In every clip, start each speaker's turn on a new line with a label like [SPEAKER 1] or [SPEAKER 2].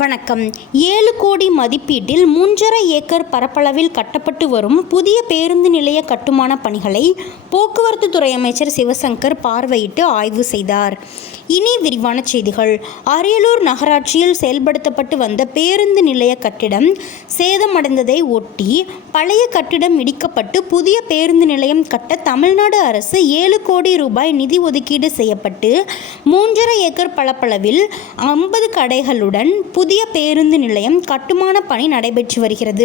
[SPEAKER 1] வணக்கம் ஏழு கோடி மதிப்பீட்டில் மூன்றரை ஏக்கர் பரப்பளவில் கட்டப்பட்டு வரும் புதிய பேருந்து நிலைய கட்டுமான பணிகளை போக்குவரத்து துறை அமைச்சர் சிவசங்கர் பார்வையிட்டு ஆய்வு செய்தார் இனி விரிவான செய்திகள் அரியலூர் நகராட்சியில் செயல்படுத்தப்பட்டு வந்த பேருந்து நிலைய கட்டிடம் சேதமடைந்ததை ஒட்டி பழைய கட்டிடம் இடிக்கப்பட்டு புதிய பேருந்து நிலையம் கட்ட தமிழ்நாடு அரசு ஏழு கோடி ரூபாய் நிதி ஒதுக்கீடு செய்யப்பட்டு மூன்றரை ஏக்கர் பரப்பளவில் ஐம்பது கடைகளுடன் புதிய பேருந்து நிலையம் கட்டுமான பணி நடைபெற்று வருகிறது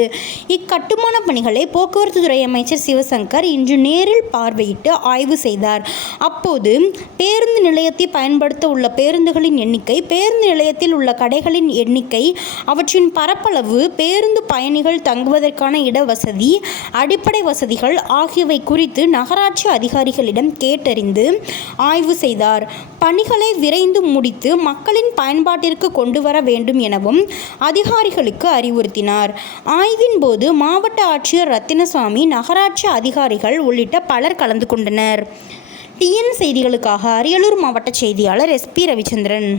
[SPEAKER 1] இக்கட்டுமான பணிகளை போக்குவரத்து துறை அமைச்சர் சிவசங்கர் இன்று நேரில் பார்வையிட்டு ஆய்வு செய்தார் அப்போது பேருந்து நிலையத்தை பயன்படுத்த உள்ள பேருந்துகளின் எண்ணிக்கை பேருந்து நிலையத்தில் உள்ள கடைகளின் எண்ணிக்கை அவற்றின் பரப்பளவு பேருந்து பயணிகள் தங்குவதற்கான இடவசதி அடிப்படை வசதிகள் ஆகியவை குறித்து நகராட்சி அதிகாரிகளிடம் கேட்டறிந்து ஆய்வு செய்தார் பணிகளை விரைந்து முடித்து மக்களின் பயன்பாட்டிற்கு கொண்டு வர வேண்டும் என எனவும் அதிகாரிகளுக்கு அறிவுறுத்தினார் ஆய்வின் போது மாவட்ட ஆட்சியர் ரத்தினசாமி நகராட்சி அதிகாரிகள் உள்ளிட்ட பலர் கலந்து கொண்டனர் டிஎன் செய்திகளுக்காக அரியலூர் மாவட்ட செய்தியாளர் எஸ்பி ரவிச்சந்திரன்